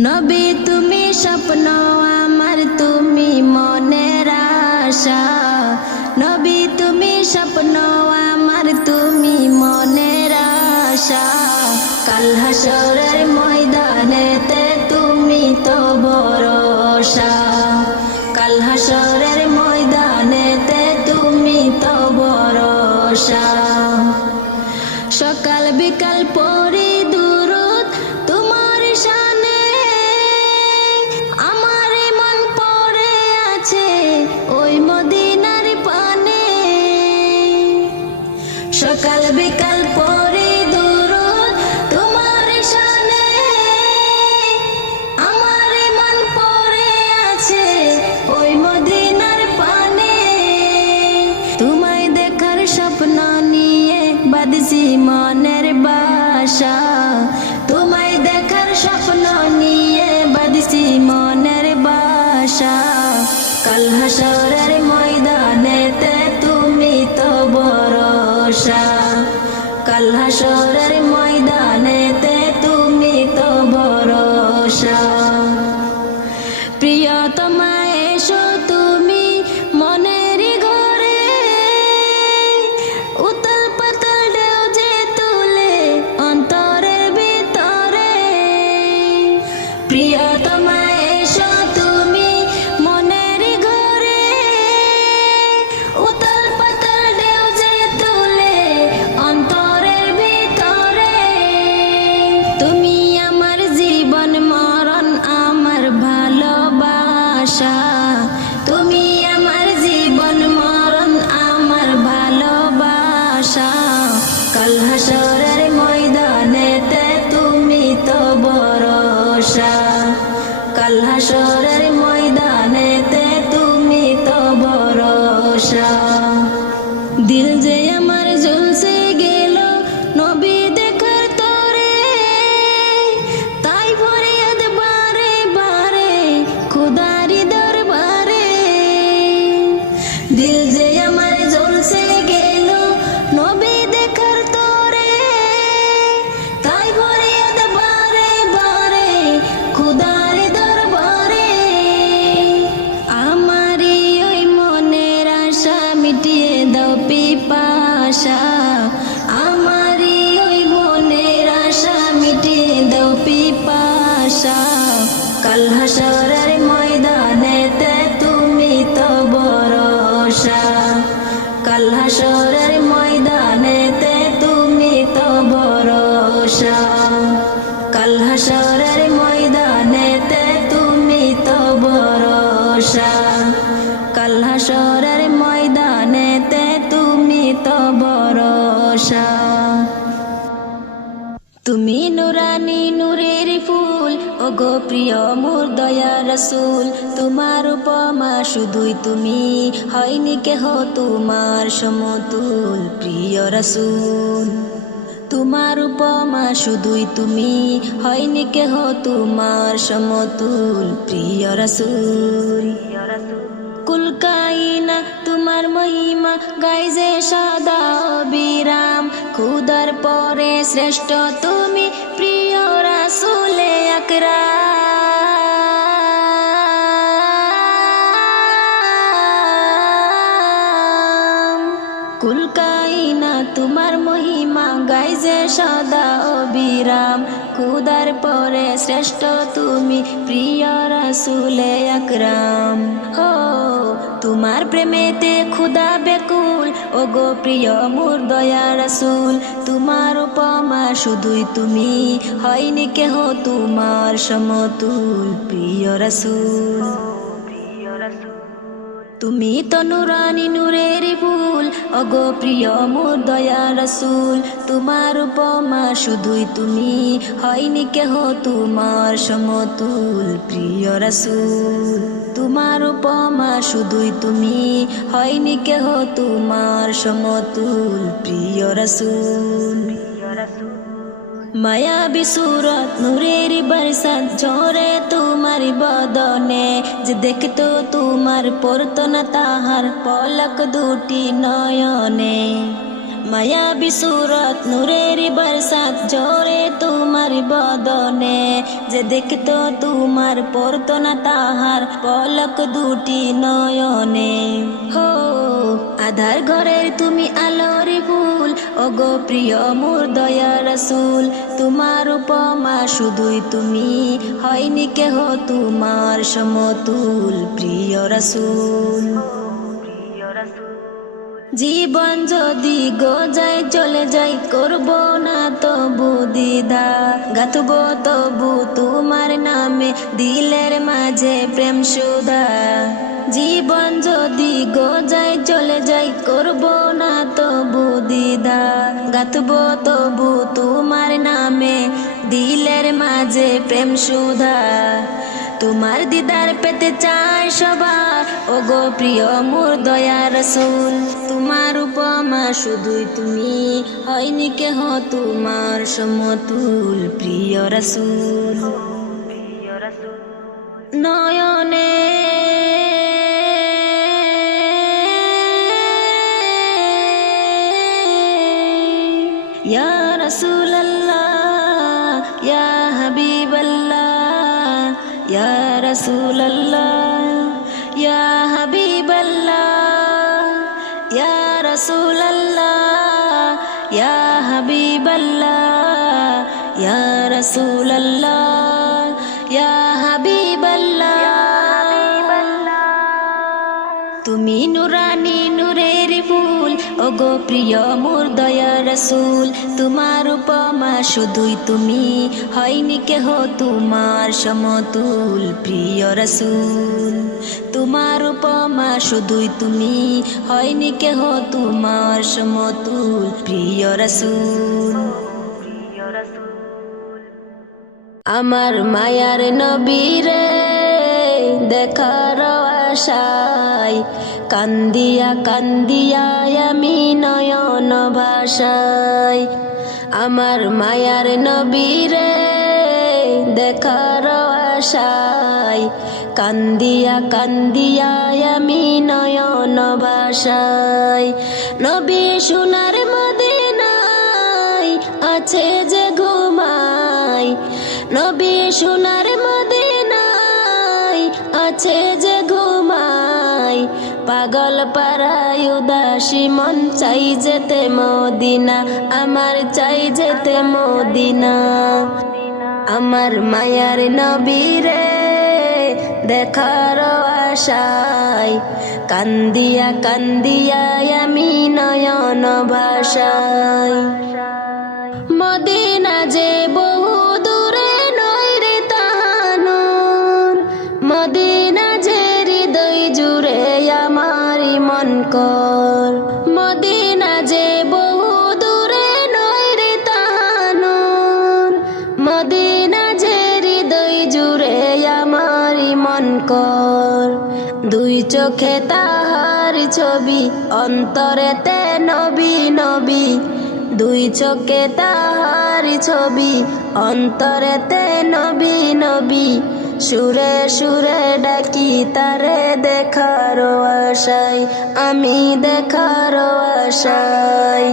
নবী, তুমি স্বপ্ন, আমার তুমি মনের আশা। নবী, তুমি স্বপ্ন, আমার তুমি মনের আশা। কাল হাসরের ময়দানেতে তুমি তো ভরসা। কাল হাসরের ময়দানেতে তুমি তো ভরসা। সকাল বিকাল পরে সকাল বিকাল পরে দূরত তোমার শানে। আমার মন পড়ে আছে ওই মদিনার পানে। তোমায় দেখার স্বপ্ন নিয়ে বাদছি মনের বাসা। তোমায় দেখার স্বপ্ন নিয়ে বাদছি মনের বাসা। কাল হাসরের ময়দানেতে ভরসা কাল হাসরের ময়দানেতে তুমি তো ভরসা। প্রিয়তমা এসো গো প্রিয় মোর দয়া রসুল, তোমার উপমা শুধুই তুমি, হয়নি কেহ তোমার সমতুল প্রিয় রসুল। তোমার উপমা শুধুই তুমি, হয়নি কেহ তোমার সমতুল প্রিয় রসুল। কুলকাইনা তোমার মহিমা, গাই যে সদা বিরাম খুদার পরে শ্রেষ্ঠ তুমি, প্রিয় আকরা কুলকাইনা, তোমার মহিমা গাই যে সদা অবিরাম। খুদার পরে শ্রেষ্ঠ তুমি, প্রিয় রাসুলে আকরাম। হো তোমার প্রেমেতে খুদা বেকুল ও গো প্রিয় মোর দয়া রাসুল, তোমার উপমা শুধুই তুমি, হয়নি কেহ তোমার সমতুল প্রিয় রাসুল। তুমি তো নুরানি নূরের ফুল অগো প্রিয় মোর দয়া রসুল, তোমার উপমা শুধুই তুমি, হয়নি কেহ তোমার সমতুল প্রিয় রসুল। শুধুই তুমি, হয়নি কেহ তোমার সমতুল প্রিয় রসুল। মায়া বিসুরত নূরের বরসাত, ঝরে তোমার বদনে, যে দেখতো তোমার পড়তো না তাহার পলক দুটি নয়নে। মায়া বিসুরত নূরের বরসাত, জোরে তোমার বদনে। যে দেখতো তোমার পড়তো না তাহার পলক দুটি নয়নে। হো, আধার ঘরের তুমি আলোর ফুল, ওগো প্রিয় মোর দয়া রসুল। তোমার উপমা শুধুই তুমি, হয়নি কেহ তোমার সমতুল প্রিয় রসুল। জীবন যদি গোজায়, চলে যাই, করব না তবু দ্বিধা। গাথব তবু তোমার নামে, দিলের মাঝে প্রেম সুদা জীবন যদি গোজায়, চলে যাই, করব না তবু দ্বিধা। গাথব তবু তোমার নামে, দিলের মাঝে প্রেম সুধা। তোমার দিদার পেতে চাই সবার ও গো প্রিয় মোর দয়া রসুল। তোমার উপমা শুধুই তুমি হয়নি কেহ তোমার সমতুল প্রিয় রসুল। নয়নে ইয়া রসুল আল্লাহ ওগো প্রিয় মোর দয়া রসুল, তোমার উপমা শুধুই তুমি, হয়নি কেহ তোমার সমতুল প্রিয় রসুল। তোমার উপমা শুধুই তুমি, হয়নি কেহ তোমার সমতুল প্রিয় রসুল। আমার মায়ার নবীরে দেখার আশায় কান্দিয়া কান্দিয়া আমি নয়ন ভাষায়। আমার মায়ার নবীরে দেখার আশায়। কান্দিয়া কান্দিয়া আমি নয়ন ভাষায়। নবী সোনার মদিনায় আছে যে ঘুমায়। নবী সোনার মদিনায় আছে যে পাগল পাড়ায় উদাসী মন চাই যেতে মদিনা, আমার চাই যেতে মদিনা। আমার মায়ার নবীরে দেখার আশায়, কান্দিয়া কান্দিয়া আমি নয়ন ভাষায় মদিনা যে চোখে তাহার ছবি, অন্তরেতে নবী নবী। দুই চোখে তাহার ছবি, অন্তরেতে নবী নবী। সুরে সুরে ডাকি তারে দেখার আশায়, আমি দেখার আশায়।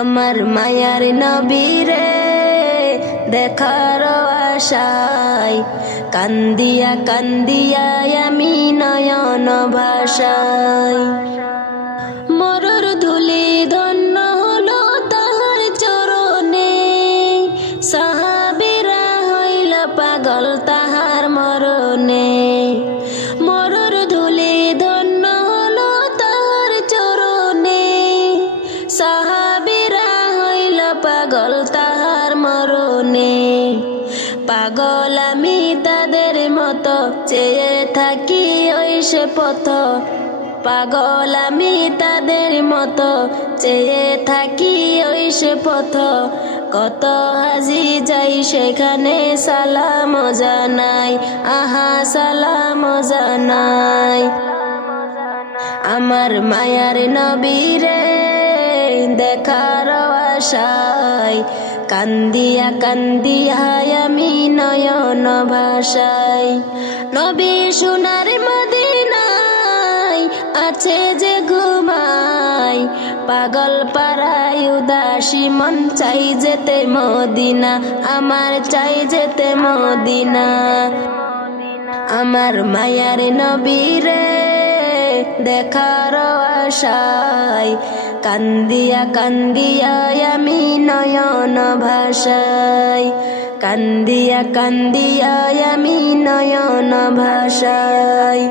আমার মায়ার নবীরে দেখার আশায়। কান্দিয়া কান্দিয়া আমি নয়ন ভাষায় পথ। পাগল আমি তাদের মতো, চেয়ে থাকি ওই সে পথ। কত হাজি যাই সেখানে সালাম জানাই, আহা সালাম জানাই। আমার মায়ার নবীরে দেখার আশায়, কান্দিয়া কান্দিয়া আমি নয়ন ভাষায় নবী সোনার মদিনায় আছে যে ঘুমায় পাগল পাড়ায় উদাসী মন চাই যেতে মদিনা, আমার চাই যেতে মদিনা। আমার মায়ার নবীরে দেখার আশায়, কান্দিয়া কান্দিয়া আমি নয়ন ভাষায়, কান্দিয়া কান্দিয়া আমি নয়ন ভাষায়।